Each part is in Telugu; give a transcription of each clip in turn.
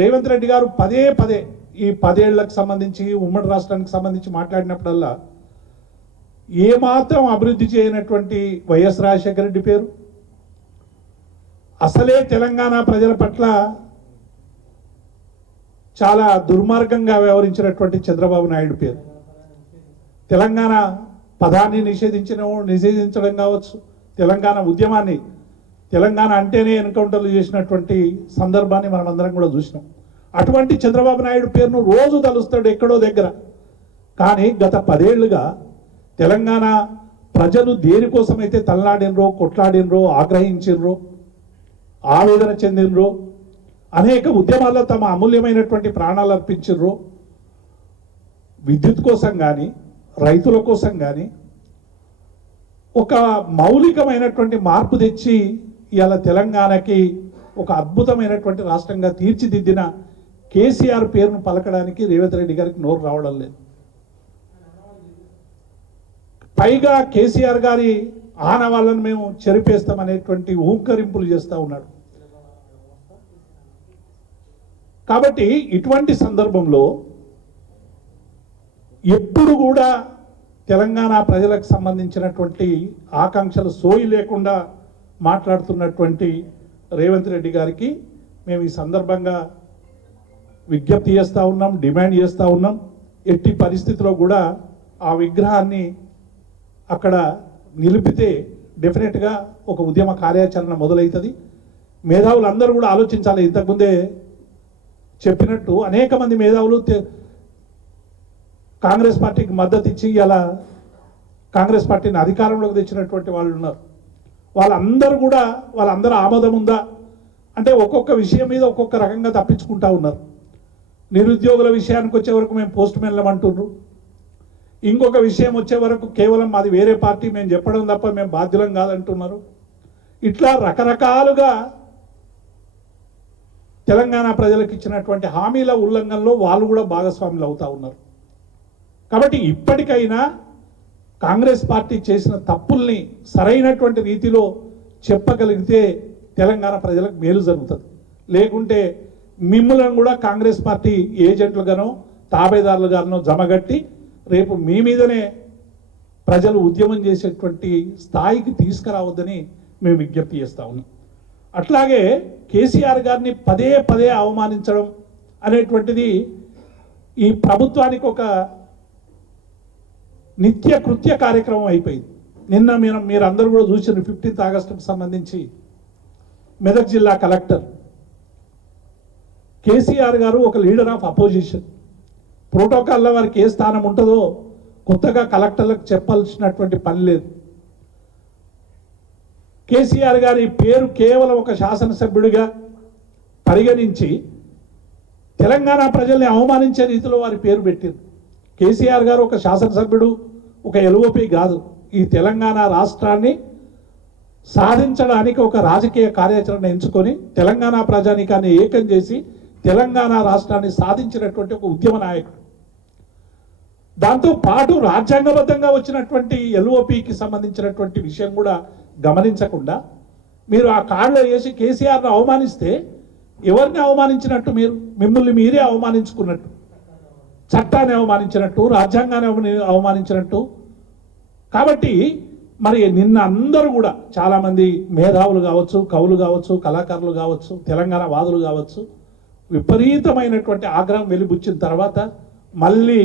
రేవంత్ రెడ్డి గారు పదే పదే ఈ 10 ఏళ్లకు సంబంధించి ఉమ్మడి రాష్ట్రానికి సంబంధించి మాట్లాడినప్పుడల్లా ఏమాత్రం అభివృద్ధి చేయనటువంటి వైఎస్ రాజశేఖర రెడ్డి పేరు, అసలే తెలంగాణ ప్రజల పట్ల చాలా దుర్మార్గంగా వ్యవహరించినటువంటి చంద్రబాబు నాయుడు పేరు, తెలంగాణ పదాన్ని నిషేధించడం కావచ్చు, తెలంగాణ ఉద్యమాన్ని, తెలంగాణ అంటేనే ఎన్కౌంటర్లు చేసినటువంటి సందర్భాన్ని మనం అందరం కూడా చూసినాం. అటువంటి చంద్రబాబు నాయుడు పేరును రోజు తలుస్తాడు ఎక్కడో దగ్గర. కానీ గత 10 ఏళ్లుగా తెలంగాణ ప్రజలు దేనికోసమైతే తలనాడినరో, కొట్లాడినరో, ఆగ్రహించినరో, ఆవేదన చెందినరో, అనేక ఉద్యమాల్లో తమ అమూల్యమైనటువంటి ప్రాణాలు అర్పించినరో, విద్యుత్ కోసం కానీ రైతుల కోసం కానీ ఒక మౌలికమైనటువంటి మార్పు తెచ్చి ఇవాళ తెలంగాణకి ఒక అద్భుతమైనటువంటి రాష్ట్రంగా తీర్చిదిద్దిన కేసీఆర్ పేరును పలకడానికి రేవంత్ రెడ్డి గారికి నోరు రావడం లేదు. పైగా కేసీఆర్ గారి ఆనవాళ్ళను మేము చెరిపేస్తామనేటువంటి ఊంకరింపులు చేస్తూ ఉన్నాడు. కాబట్టి ఇటువంటి సందర్భంలో ఎప్పుడు కూడా తెలంగాణ ప్రజలకు సంబంధించినటువంటి ఆకాంక్షలు సోయి లేకుండా మాట్లాడుతున్నటువంటి రేవంత్ రెడ్డి గారికి మేము ఈ సందర్భంగా విజ్ఞప్తి చేస్తూ ఉన్నాం, డిమాండ్ చేస్తూ ఉన్నాం. ఎట్టి పరిస్థితిలో కూడా ఆ విగ్రహాన్ని అక్కడ నిలిపితే డెఫినెట్గా ఒక ఉద్యమ కార్యాచరణ మొదలవుతుంది. మేధావులు అందరూ కూడా ఆలోచించాలి. ఇంతకుముందే చెప్పినట్టు అనేక మంది మేధావులు కాంగ్రెస్ పార్టీకి మద్దతు ఇచ్చి ఇలా కాంగ్రెస్ పార్టీని అధికారంలోకి తెచ్చినటువంటి వాళ్ళు ఉన్నారు. వాళ్ళందరూ ఆమోదం ఉందా అంటే ఒక్కొక్క విషయం మీద ఒక్కొక్క రకంగా తప్పించుకుంటా ఉన్నారు. నిరుద్యోగుల విషయానికి వచ్చే వరకు మేము పోస్ట్ మ్యాన్లం అంటున్నారు. ఇంకొక విషయం వచ్చే వరకు కేవలం మాది వేరే పార్టీ, మేము చెప్పడం తప్ప మేము బాధ్యులం కాదంటున్నారు. ఇట్లా రకరకాలుగా తెలంగాణ ప్రజలకు ఇచ్చినటువంటి హామీల ఉల్లంఘనలో వాళ్ళు కూడా భాగస్వాములు అవుతూ ఉన్నారు. కాబట్టి ఇప్పటికైనా కాంగ్రెస్ పార్టీ చేసిన తప్పుల్ని సరైనటువంటి రీతిలో చెప్పగలిగితే తెలంగాణ ప్రజలకు మేలు జరుగుతుంది. లేకుంటే మిమ్మల్ని కూడా కాంగ్రెస్ పార్టీ ఏజెంట్లుగానో తాబేదారులుగానో జమగట్టి రేపు మీ మీదనే ప్రజలు ఉద్యమం చేసేటువంటి స్థాయికి తీసుకురావద్దని మేము విజ్ఞప్తి చేస్తూ ఉన్నాం. అట్లాగే కేసీఆర్ గారిని పదే పదే అవమానించడం అనేటువంటిది ఈ ప్రభుత్వానికి ఒక నిత్య కృత్య కార్యక్రమం అయిపోయింది. నిన్న మీరు అందరూ కూడా చూసిన 15th ఆగస్టుకు సంబంధించి మెదక్ జిల్లా కలెక్టర్ కేసీఆర్ గారు ఒక లీడర్ ఆఫ్ అపోజిషన్, ప్రోటోకాల్లో వారికి ఏ స్థానం ఉంటుందో కొత్తగా కలెక్టర్లకు చెప్పాల్సినటువంటి పని లేదు. కేసీఆర్ గారి పేరు కేవలం ఒక శాసనసభ్యుడిగా పరిగణించి తెలంగాణ ప్రజల్ని అవమానించే రీతిలో వారి పేరు పెట్టారు. కేసీఆర్ గారు ఒక శాసనసభ్యుడు, ఒక ఎల్ఓపి కాదు. ఈ తెలంగాణ రాష్ట్రాన్ని సాధించడానికి ఒక రాజకీయ కార్యాచరణ ఎంచుకొని తెలంగాణ ప్రజానీకాన్ని ఏకం చేసి తెలంగాణ రాష్ట్రాన్ని సాధించినటువంటి ఒక ఉద్యమ నాయకుడు. దాంతో పాటు రాజ్యాంగబద్ధంగా వచ్చినటువంటి ఎల్ఓపికి సంబంధించినటువంటి విషయం కూడా గమనించకుండా మీరు ఆ కార్డులో వేసి కేసీఆర్ను అవమానిస్తే ఎవరిని అవమానించినట్టు? మిమ్మల్ని మీరే అవమానించుకున్నట్టు, చట్టాన్ని అవమానించినట్టు, రాజ్యాంగాన్ని అవమానించినట్టు. కాబట్టి మరి నిన్న అందరూ కూడా చాలామంది మేధావులు కావచ్చు, కవులు కావచ్చు, కళాకారులు కావచ్చు, తెలంగాణ వాదులు కావచ్చు, విపరీతమైనటువంటి ఆగ్రహం వెలిబుచ్చిన తర్వాత మళ్ళీ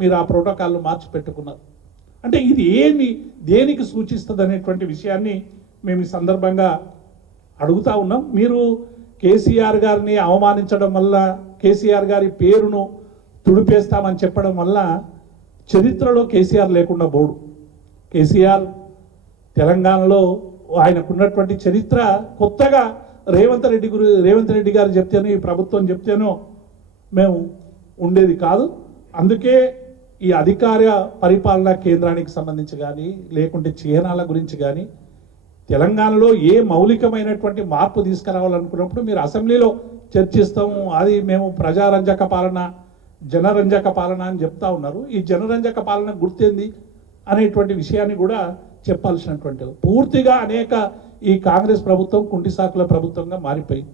మీరు ఆ ప్రోటోకాల్ను మార్చి పెట్టుకున్నారు. అంటే ఇది దేనికి సూచిస్తుంది అనేటువంటి విషయాన్ని మేము ఈ సందర్భంగా అడుగుతా ఉన్నాం. మీరు కేసీఆర్ గారిని అవమానించడం వల్ల, కేసీఆర్ గారి పేరును తుడిపేస్తామని చెప్పడం వల్ల చరిత్రలో కేసీఆర్ లేకుండా పోడు. కేసీఆర్ తెలంగాణలో ఆయనకున్నటువంటి చరిత్ర కొత్తగా రేవంత్ రెడ్డి గారు చెప్తేనో, ఈ ప్రభుత్వం చెప్తేనో మేము ఉండేది కాదు. అందుకే ఈ అధికార పరిపాలనా కేంద్రానికి సంబంధించి కానీ, లేకుంటే చిహ్నాల గురించి కానీ తెలంగాణలో ఏ మౌలికమైనటువంటి మార్పు తీసుకురావాలనుకున్నప్పుడు మీరు అసెంబ్లీలో చర్చిస్తాము. అది మేము ప్రజారంజక పాలన, జనరంజక పాలన అని చెప్తా ఉన్నారు. ఈ జనరంజక పాలన గుర్తేంది అనేటువంటి విషయాన్ని కూడా చెప్పాల్సినటువంటి పూర్తిగా ఈ కాంగ్రెస్ ప్రభుత్వం కుంటి సాకుల ప్రభుత్వంగా మారిపోయింది.